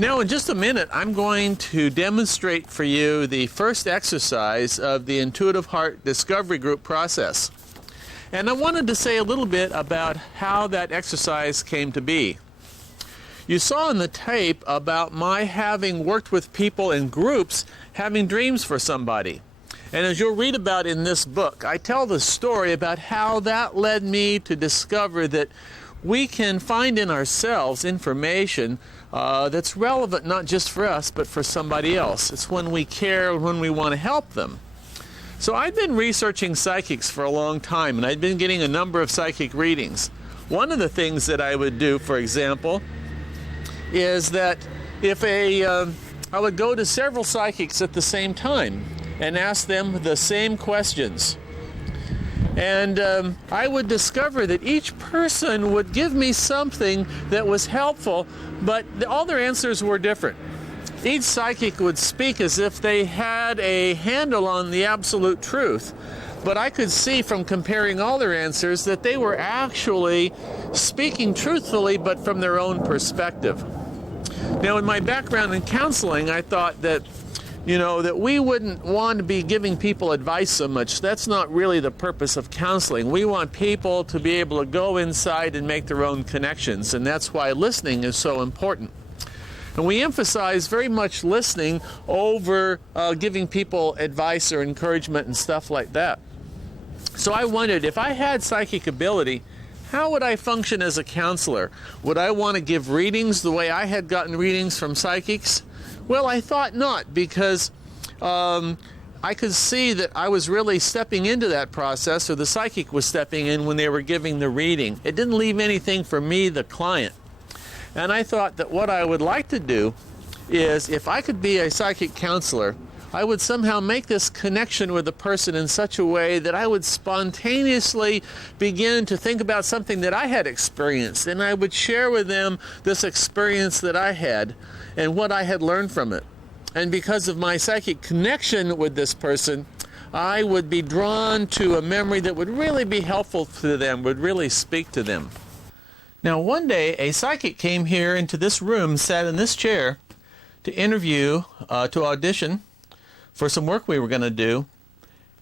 Now, in just a minute, I'm going to demonstrate for you the first exercise of the Intuitive Heart Discovery Group process. And I wanted to say a little bit about how that exercise came to be. You saw in the tape about my having worked with people in groups having dreams for somebody. And as you'll read about in this book, I tell the story about how that led me to discover that we can find in ourselves information that's relevant not just for us, but for somebody else. It's when we care, when we want to help them. So I've been researching psychics for a long time, and I've been getting a number of psychic readings. One of the things that I would do, for example, is that if I would go to several psychics at the same time and ask them the same questions. And I would discover that each person would give me something that was helpful, but all their answers were different. Each psychic would speak as if they had a handle on the absolute truth, but I could see from comparing all their answers that they were actually speaking truthfully, but from their own perspective. Now, in my background in counseling, I thought that that we wouldn't want to be giving people advice so much. That's not really the purpose of counseling. We want people to be able to go inside and make their own connections, and that's why listening is so important. And we emphasize very much listening over giving people advice or encouragement and stuff like that. So I wondered, if I had psychic ability, how would I function as a counselor? Would I want to give readings the way I had gotten readings from psychics? Well, I thought not, because I could see that I was really stepping into that process, or the psychic was stepping in when they were giving the reading. It didn't leave anything for me, the client. And I thought that what I would like to do is, if I could be a psychic counselor, I would somehow make this connection with the person in such a way that I would spontaneously begin to think about something that I had experienced, and I would share with them this experience that I had and what I had learned from it. And because of my psychic connection with this person, I would be drawn to a memory that would really be helpful to them, would really speak to them. Now, one day, a psychic came here into this room, sat in this chair to interview, to audition for some work we were going to do.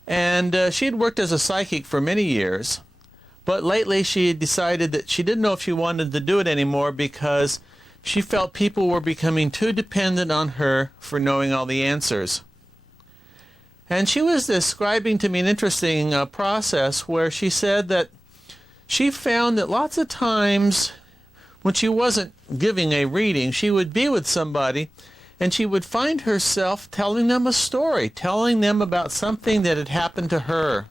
And she had worked as a psychic for many years, but lately she had decided that she didn't know if she wanted to do it anymore because she felt people were becoming too dependent on her for knowing all the answers. And she was describing to me an interesting process where she said that she found that lots of times when she wasn't giving a reading, she would be with somebody and she would find herself telling them a story, telling them about something that had happened to her.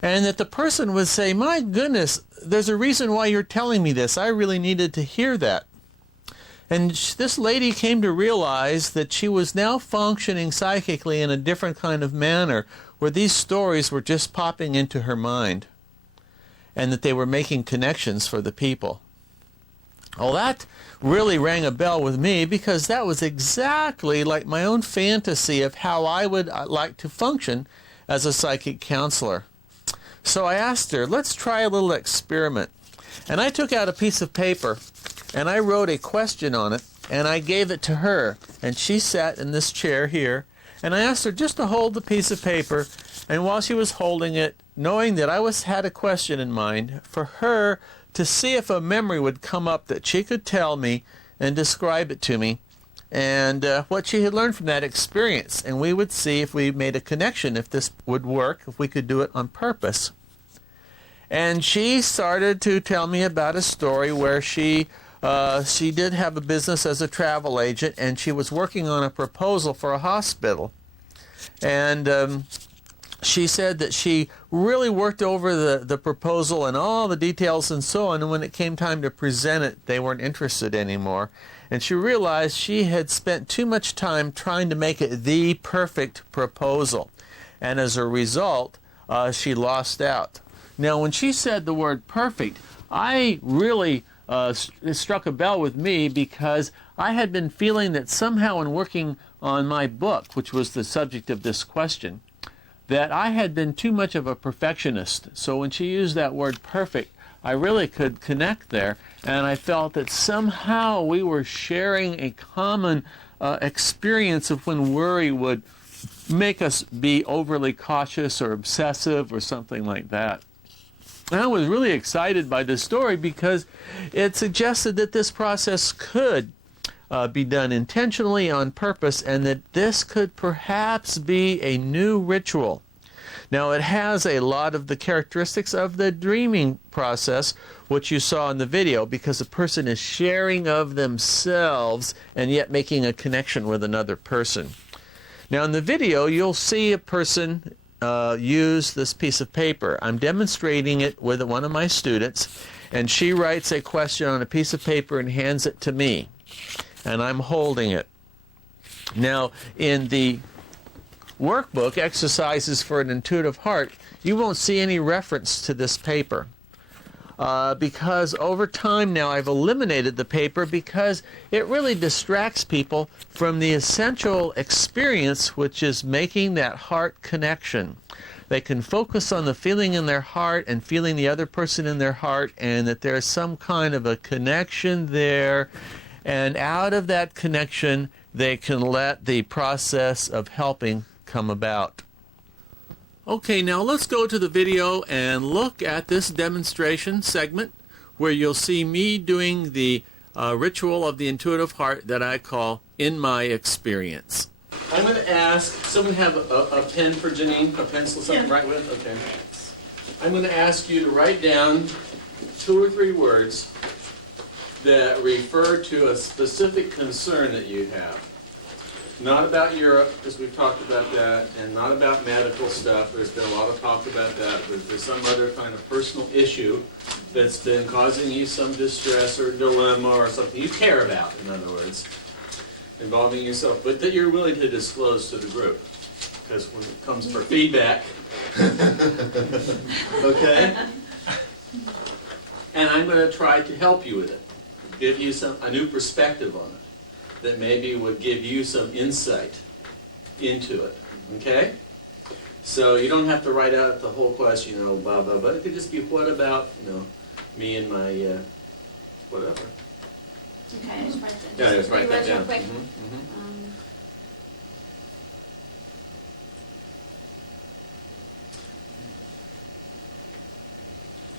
And that the person would say, "My goodness, there's a reason why you're telling me this. I really needed to hear that." And this lady came to realize that she was now functioning psychically in a different kind of manner, where these stories were just popping into her mind, and that they were making connections for the people. Well, that really rang a bell with me, because that was exactly like my own fantasy of how I would like to function as a psychic counselor. So I asked her, let's try a little experiment. And I took out a piece of paper and I wrote a question on it, and I gave it to her, and she sat in this chair here, and I asked her just to hold the piece of paper, and while she was holding it, knowing that I had a question in mind, for her to see if a memory would come up that she could tell me and describe it to me, and what she had learned from that experience, and we would see if we made a connection, if this would work, if we could do it on purpose. And she started to tell me about a story where she did have a business as a travel agent, and she was working on a proposal for a hospital. And she said that she really worked over the proposal and all the details and so on, and when it came time to present it, they weren't interested anymore. And she realized she had spent too much time trying to make it the perfect proposal. And as a result, she lost out. Now, when she said the word perfect, I really it struck a bell with me, because I had been feeling that somehow in working on my book, which was the subject of this question, that I had been too much of a perfectionist. So when she used that word perfect, I really could connect there, and I felt that somehow we were sharing a common experience of when worry would make us be overly cautious or obsessive or something like that. And I was really excited by this story because it suggested that this process could be done intentionally on purpose, and that this could perhaps be a new ritual. Now, it has a lot of the characteristics of the dreaming process, which you saw in the video, because a person is sharing of themselves and yet making a connection with another person. Now, in the video, you'll see a person use this piece of paper. I'm demonstrating it with one of my students, and she writes a question on a piece of paper and hands it to me, and I'm holding it. Now, in the workbook, Exercises for an Intuitive Heart, you won't see any reference to this paper. Because over time now I've eliminated the paper because it really distracts people from the essential experience, which is making that heart connection. They can focus on the feeling in their heart and feeling the other person in their heart, and that there's some kind of a connection there, and out of that connection they can let the process of helping come about. Okay, now let's go to the video and look at this demonstration segment where you'll see me doing the ritual of the intuitive heart that I call In My Experience. I'm going to ask, someone have a pen for Janine, a pencil, something to write with? Okay. I'm going to ask you to write down 2 or 3 words that refer to a specific concern that you have. Not about Europe, because we've talked about that, and not about medical stuff. There's been a lot of talk about that, but there's some other kind of personal issue that's been causing you some distress or dilemma or something you care about, in other words, involving yourself, but that you're willing to disclose to the group. Because when it comes for feedback, okay? And I'm going to try to help you with it, give you a new perspective on it that maybe would give you some insight into it, okay? So you don't have to write out the whole question, blah, blah, blah. It could just be, what about, me and my, whatever. Okay, just write that. Yeah, just write that down. Quick.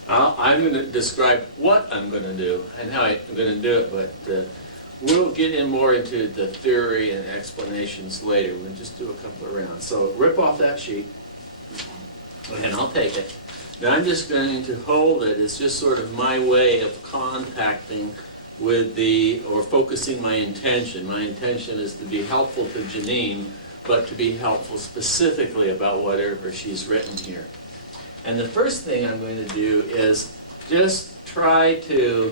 I'm going to describe what I'm going to do and how I'm going to do it, but we'll get in more into the theory and explanations later. We'll just do a couple of rounds. So rip off that sheet, and I'll take it. Now I'm just going to hold it. It's just sort of my way of contacting with or focusing my intention. My intention is to be helpful to Janine, but to be helpful specifically about whatever she's written here. And the first thing I'm going to do is just try to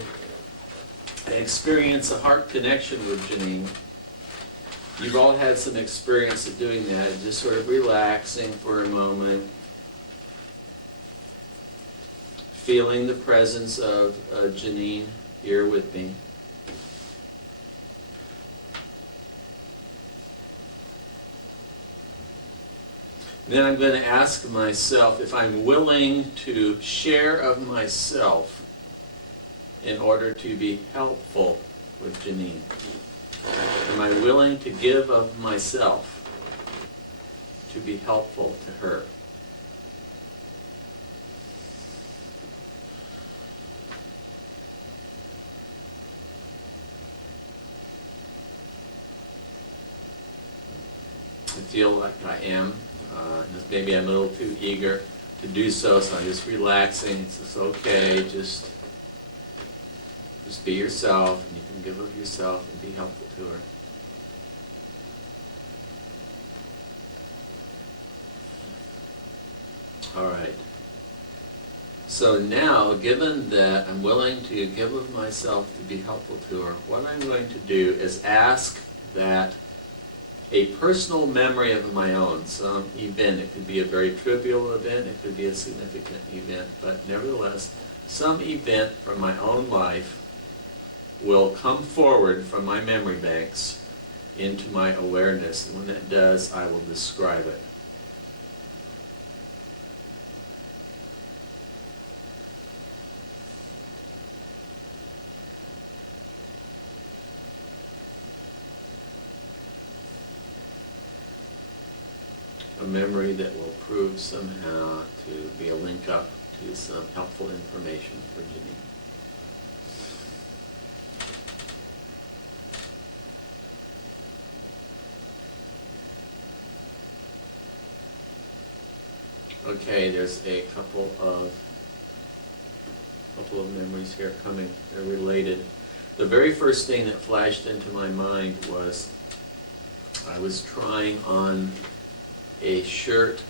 experience a heart connection with Janine. You've all had some experience of doing that, just sort of relaxing for a moment, feeling the presence of Janine here with me. Then I'm going to ask myself if I'm willing to share of myself in order to be helpful with Janine. Am I willing to give of myself to be helpful to her? I feel like I am. Maybe I'm a little too eager to do so, so I'm just relaxing. It's just okay, just be yourself, and you can give of yourself and be helpful to her. All right. So now, given that I'm willing to give of myself to be helpful to her, what I'm going to do is ask that a personal memory of my own, some event, it could be a very trivial event, it could be a significant event, but nevertheless, some event from my own life will come forward from my memory banks into my awareness, and when that does, I will describe it. a memory that will prove somehow to be a link up to some helpful information for Janine. Okay, there's a couple of memories here coming. They're related. The very first thing that flashed into my mind was I was trying on a shirt,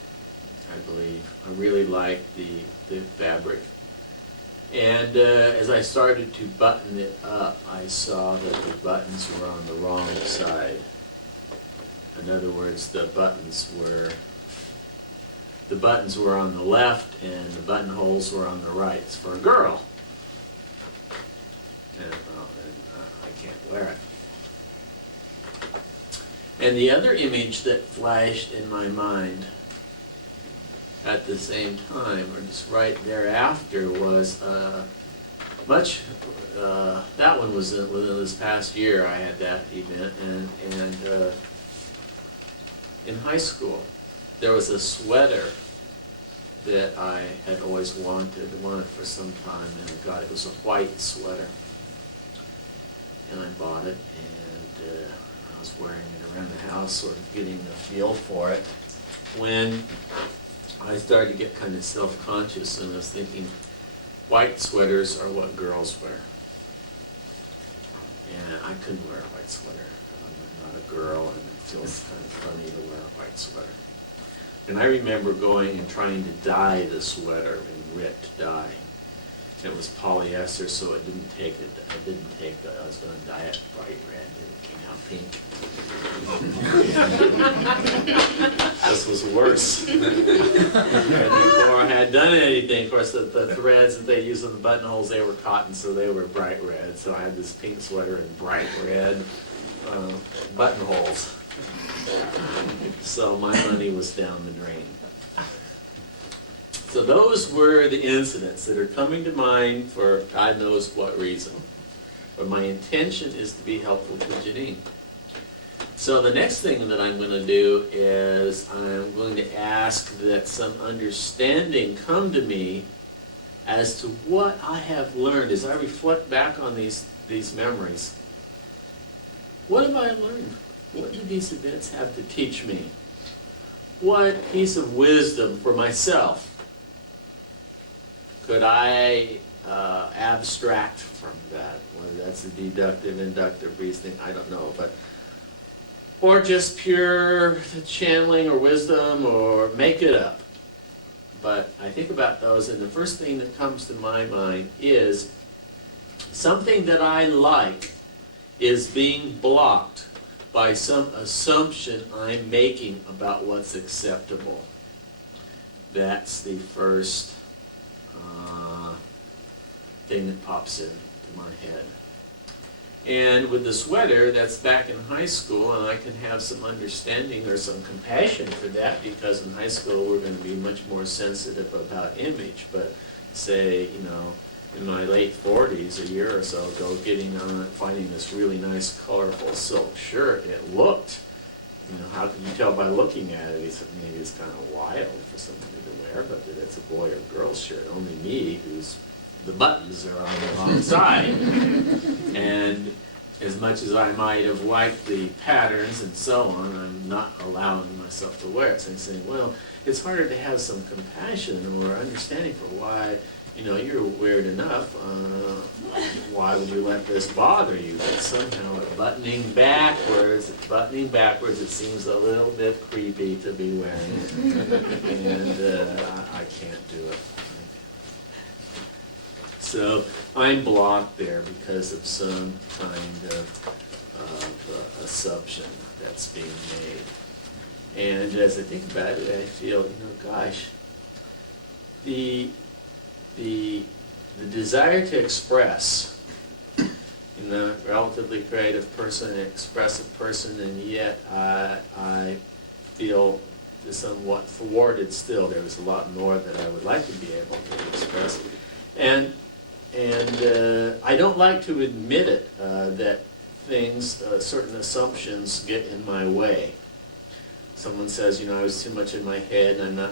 I believe. I really liked the fabric. And as I started to button it up, I saw that the buttons were on the wrong side. In other words, the buttons were on the left and the buttonholes were on the right. It's for a girl. And I can't wear it. And the other image that flashed in my mind at the same time, or just right thereafter, was that one was within this past year. I had that event, and in high school, there was a sweater that I had always wanted for some time, and it was a white sweater, and I bought it, and I was wearing it around the house, sort of getting the feel for it, when I started to get kind of self-conscious, and I was thinking, white sweaters are what girls wear. And I couldn't wear a white sweater. I'm not a girl, and it feels kind of funny to wear a white sweater. And I remember going and trying to dye the sweater in ripped dye. It was polyester, so it didn't take it. I was going to dye it bright red, and it came out pink. This was worse. And before I had done anything, of course, the threads that they used on the buttonholes, they were cotton, so they were bright red. So I had this pink sweater and bright red buttonholes. So my money was down the drain. So those were the incidents that are coming to mind for God knows what reason. But my intention is to be helpful to Janine. So the next thing that I'm going to do is I'm going to ask that some understanding come to me as to what I have learned as I reflect back on these memories. What have I learned? What do these events have to teach me? What piece of wisdom for myself could I abstract from that? Whether that's a deductive, inductive reasoning, I don't know. Or just pure channeling or wisdom, or make it up. But I think about those, and the first thing that comes to my mind is something that I like is being blocked by some assumption I'm making about what's acceptable. That's the first thing that pops into my head. And with the sweater, that's back in high school, and I can have some understanding or some compassion for that, because in high school we're going to be much more sensitive about image. But say, in my late 40s, a year or so ago, finding this really nice, colorful silk shirt, it looked, how can you tell by looking at it? Maybe it's kind of wild for somebody to wear, but that it's a boy or girl shirt. Only me, the buttons are on the wrong side. And as much as I might have liked the patterns and so on, I'm not allowing myself to wear it. So I'm saying, well, it's harder to have some compassion or understanding for why, you're weird enough. Why would you let this bother you? But somehow buttoning backwards, it seems a little bit creepy to be wearing it. And I can't do it. So I'm blocked there because of some kind of assumption that's being made. And as I think about it, I feel, gosh, the desire to express in a relatively creative person, an expressive person, and yet I feel somewhat thwarted still. There was a lot more that I would like to be able to express. And I don't like to admit it, that certain assumptions get in my way. someone says, I was too much in my head and I'm not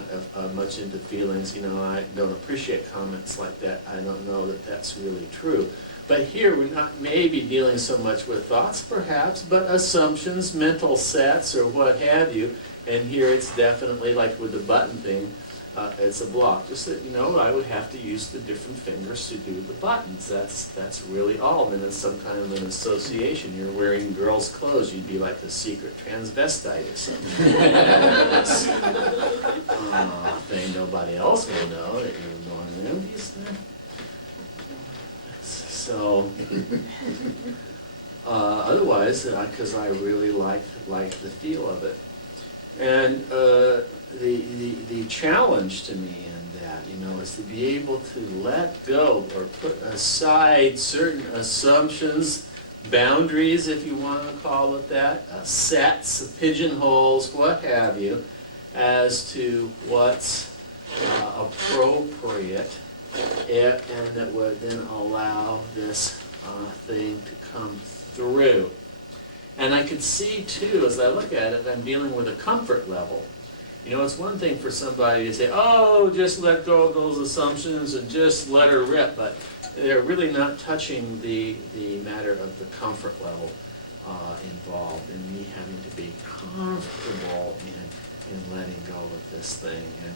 much into feelings, I don't appreciate comments like that. I don't know that that's really true. But here we're not maybe dealing so much with thoughts perhaps, but assumptions, mental sets, or what have you. And here it's definitely like with the button thing, it's a block. Just that, I would have to use the different fingers to do the buttons. That's really all. And then it's some kind of an association. You're wearing girls' clothes, you'd be like a secret transvestite or something. Thing nobody else will know that you're one of them. So, otherwise, because I really like the feel of it. And the challenge to me in that, is to be able to let go or put aside certain assumptions, boundaries, if you want to call it that, sets, pigeonholes, what have you, as to what's appropriate, and that would then allow this thing to come through. And I could see, too, as I look at it, I'm dealing with a comfort level. It's one thing for somebody to say, oh, just let go of those assumptions and just let her rip, but they're really not touching the matter of the comfort level involved in me having to be comfortable in letting go of this thing. And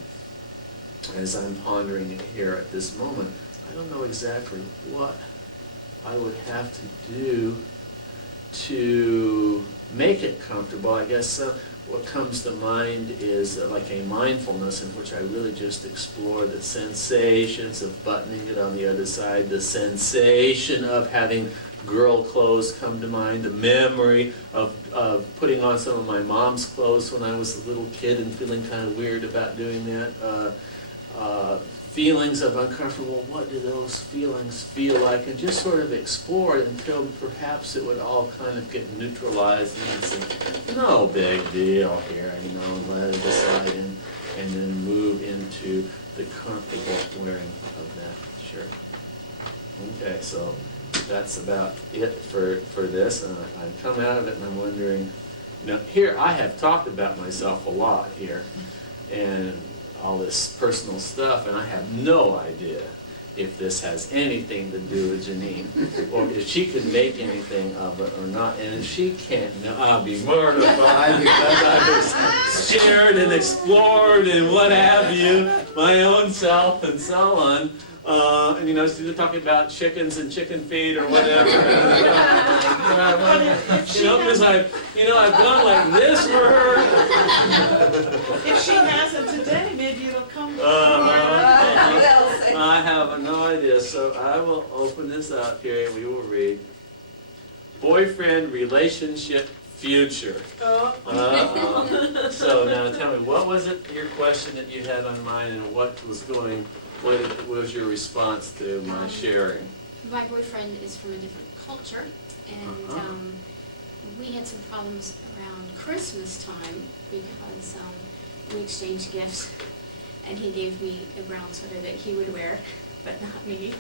as I'm pondering it here at this moment, I don't know exactly what I would have to do to make it comfortable. I guess what comes to mind is like a mindfulness in which I really just explore the sensations of buttoning it on the other side, the sensation of having girl clothes come to mind, the memory of putting on some of my mom's clothes when I was a little kid and feeling kind of weird about doing that. Feelings of uncomfortable, what do those feelings feel like? And just sort of explore it until perhaps it would all kind of get neutralized and say, no big deal here, and let it aside and then move into the comfortable wearing of that shirt. Okay, so that's about it for this. And I've come out of it and I'm wondering, here I have talked about myself a lot here. And all this personal stuff, and I have no idea if this has anything to do with Janine, or if she can make anything of it or not. And if she can't, I'll be mortified because I've shared and explored and what have you, my own self and so on. And so they're talking about chickens and chicken feed or whatever. Because I've gone like this for her. If she hasn't today, maybe it'll come. I have no idea, so I will open this up here and we will read. Boyfriend relationship future. So now tell me, what was it, your question that you had on mind, and what was your response to my sharing? My boyfriend is from a different culture, and we had some problems around Christmas time because we exchanged gifts, and he gave me a brown sweater that he would wear, but not me.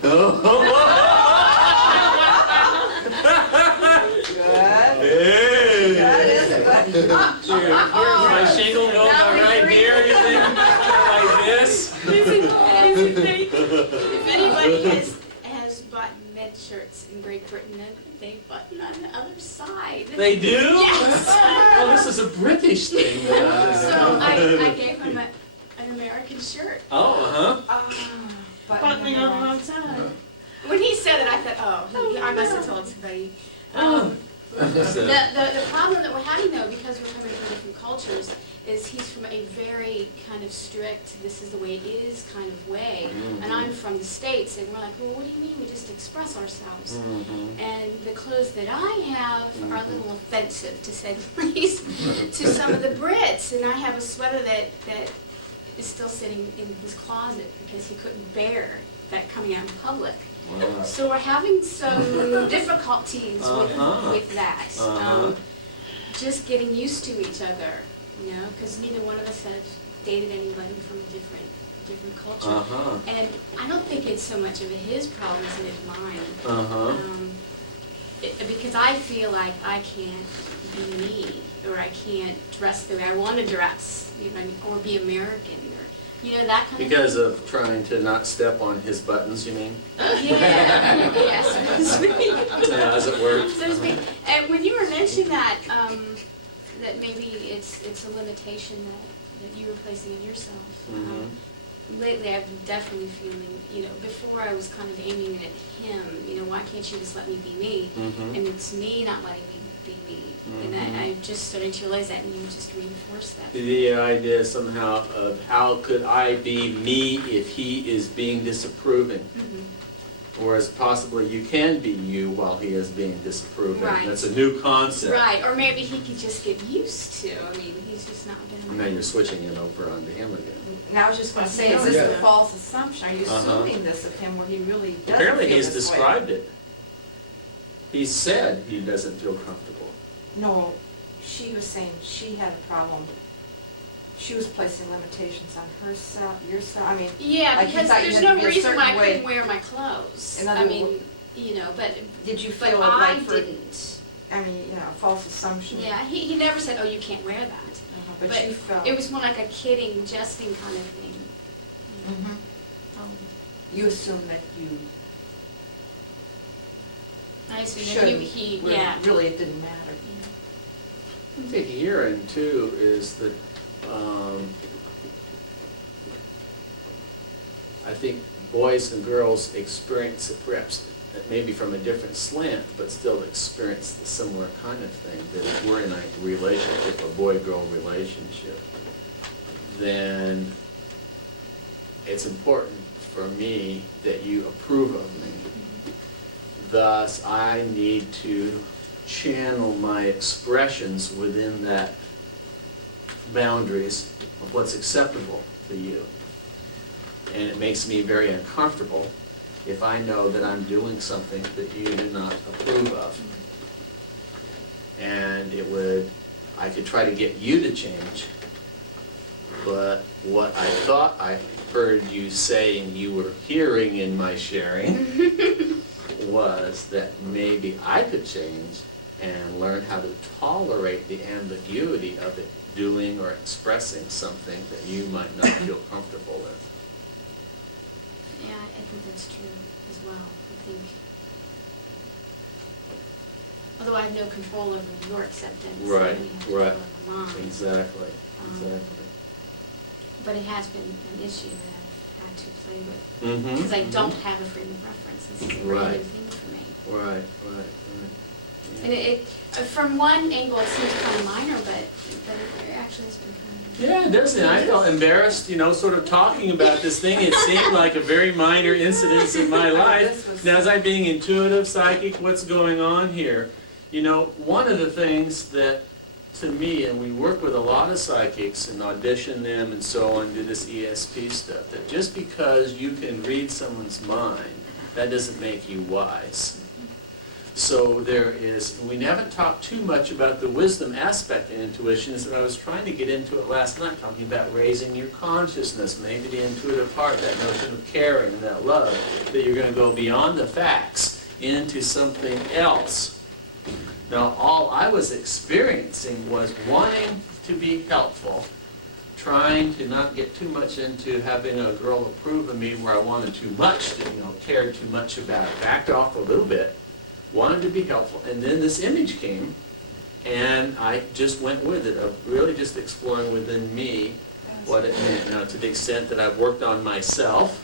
Hey. That is a good. Where's my shingle going right here, you think? Like this? If anybody has bought med shirts in Great Britain, they button on the other side. They do? Yes! Oh, this is a British thing. So I gave him an American shirt. Oh, Buttoning on the wrong side. When he said it, I thought, I must have told somebody. The problem that we're having, though, because we're coming from different cultures, is he's from a very kind of strict, this is the way it is kind of way. And I'm from the States, and we're like, well, what do you mean? We just express ourselves. And the clothes that I have are a little offensive, to say the least, to some of the Brits. And I have a sweater that is still sitting in his closet because he couldn't bear that coming out in public. Wow. So we're having some difficulties with that. Just getting used to each other, because neither one of us has dated anybody from a different culture. And I don't think it's so much of his problem as it is mine. because I feel like I can't be me, or I can't dress the way I want to dress, you know what I mean, or be American, or, you know, that kind Because of of trying to not step on his buttons, you mean? thing. Yeah, yes, so to speak. Yeah, as it were. So to speak. And when you were mentioning that, that maybe it's a limitation that you were placing in yourself. Lately, I've been definitely feeling, you know, before I was kind of aiming at him, you know, why can't you just let me be me? And it's me not letting me be me. And I've just started to realize that, and you just reinforced that. The idea somehow of how could I be me if he is being disapproving? Whereas possibly you can be you while he is being disapproving. Right. That's a new concept. Right, or maybe he could just get used to, I mean, he's just not been Now you're switching it over onto him again. And I was just gonna say, is this a false assumption? Are you Uh-huh. assuming this of him where he really doesn't Apparently feel he's this way? described it. He said he doesn't feel comfortable. No, she was saying she had a problem. She was placing limitations on herself, yourself, I mean, Yeah, like you because thought you there's had to no be a reason why certain I way. couldn't wear my clothes. In I other mean, you know, but did you but feel I like for, didn't. I mean, you know, a false assumption? Yeah, he never said, oh, you can't wear that. But But you felt. it was more like a kidding, jesting kind of thing. Mhm. You assumed that you I assume should, that he yeah. really it didn't matter. I think herein too is that I think boys and girls experience it perhaps maybe from a different slant, but still experience the similar kind of thing. That if we're in a relationship, a boy-girl relationship, then it's important for me that you approve of me. Thus, I need to channel my expressions within that boundaries of what's acceptable to you. And it makes me very uncomfortable if I know that I'm doing something that you do not approve of. And I could try to get you to change, but what I thought I heard you saying you were hearing in my sharing was that maybe I could change and learn how to tolerate the ambiguity of it doing or expressing something that you might not feel comfortable with. Yeah, I think that's true as well. I think, although I have no control over your acceptance, Right, I have control right. over mine. Exactly, exactly. But it has been an issue that I've had to play with. Mm-hmm. Because I don't have a frame of reference. This is a brand Right. new thing for me. Right, right. And it from one angle, it seems kind of minor, but it actually has been kind of... Yeah, it does. And I felt embarrassed, sort of talking about this thing. It seemed like a very minor incident in my life. Now, as I'm being intuitive, psychic, what's going on here? One of the things that, to me, and we work with a lot of psychics and audition them and so on, do this ESP stuff, that just because you can read someone's mind, that doesn't make you wise. So we haven't talked too much about the wisdom aspect of intuition, and I was trying to get into it last night, talking about raising your consciousness, maybe the intuitive part, that notion of caring, that love, that you're going to go beyond the facts into something else. Now, all I was experiencing was wanting to be helpful, trying to not get too much into having a girl approve of me where I wanted too much, cared too much about it, backed off a little bit, wanted to be helpful. And then this image came, and I just went with it, of really just exploring within me what it meant. Now, to the extent that I've worked on myself,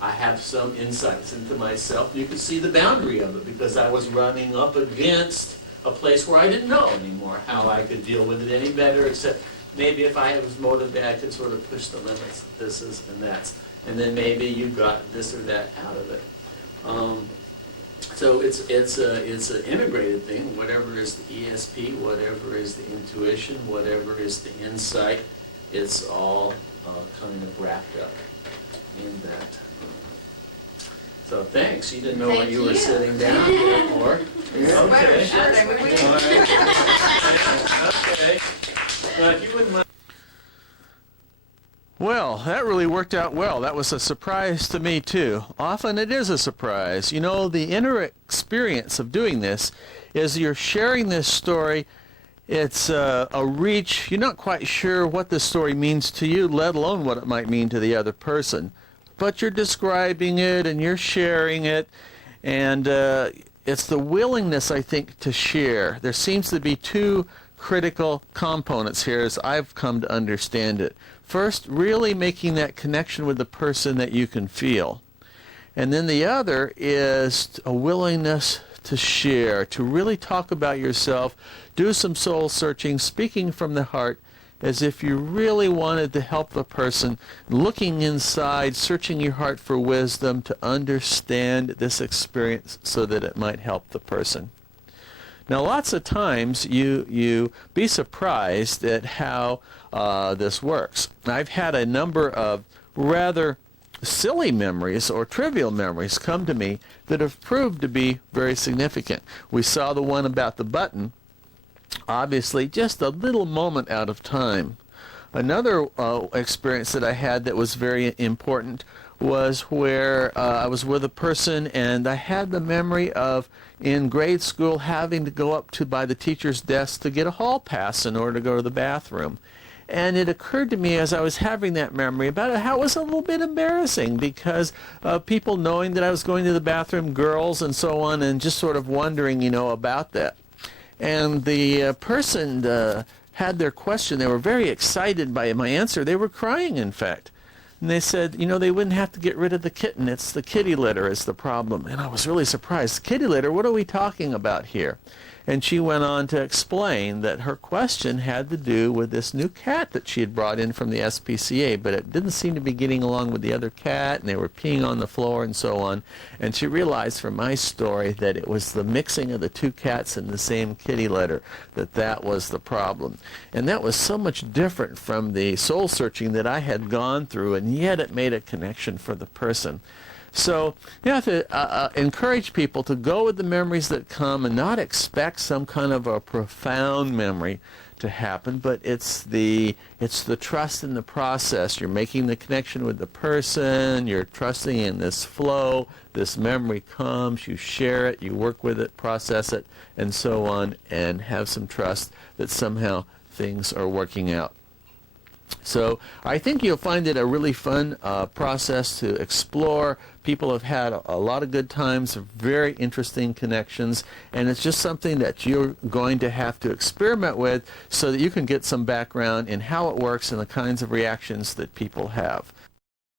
I have some insights into myself. You can see the boundary of it, because I was running up against a place where I didn't know anymore how I could deal with it any better, except maybe if I was motivated, I could sort of push the limits of this is and that's. And then maybe you got this or that out of it. So it's an integrated thing. Whatever is the ESP, whatever is the intuition, whatever is the insight, it's all kind of wrapped up in that. So thanks. You didn't know what you were sitting down here for. Okay. All right. Okay. Well, if you wouldn't mind. Well, that really worked out well. That was a surprise to me, too. Often it is a surprise. You know, the inner experience of doing this is you're sharing this story. It's a reach. You're not quite sure what the story means to you, let alone what it might mean to the other person. But you're describing it and you're sharing it. And it's the willingness, I think, to share. There seems to be two critical components here as I've come to understand it. First, really making that connection with the person that you can feel. And then the other is a willingness to share, to really talk about yourself, do some soul searching, speaking from the heart, as if you really wanted to help the person, looking inside, searching your heart for wisdom to understand this experience so that it might help the person. Now, lots of times you be surprised at how this works. I've had a number of rather silly memories or trivial memories come to me that have proved to be very significant. We saw the one about the button, obviously just a little moment out of time. Another experience that I had that was very important was where I was with a person and I had the memory of in grade school having to go up to by the teacher's desk to get a hall pass in order to go to the bathroom. And it occurred to me as I was having that memory about it, how it was a little bit embarrassing because people knowing that I was going to the bathroom, girls and so on, and just sort of wondering, you know, about that. And the person had their question. They were very excited by my answer. They were crying, in fact. And they said, you know, they wouldn't have to get rid of the kitten. It's the kitty litter is the problem. And I was really surprised. Kitty litter, what are we talking about here? And she went on to explain that her question had to do with this new cat that she had brought in from the SPCA, but it didn't seem to be getting along with the other cat, and they were peeing on the floor and so on. And she realized from my story that it was the mixing of the two cats in the same kitty litter, that was the problem. And that was so much different from the soul searching that I had gone through, and yet it made a connection for the person. So you have to encourage people to go with the memories that come and not expect some kind of a profound memory to happen, but it's the trust in the process. You're making the connection with the person, you're trusting in this flow, this memory comes, you share it, you work with it, process it, and so on, and have some trust that somehow things are working out. So I think you'll find it a really fun process to explore. People have had a lot of good times, very interesting connections, and it's just something that you're going to have to experiment with so that you can get some background in how it works and the kinds of reactions that people have.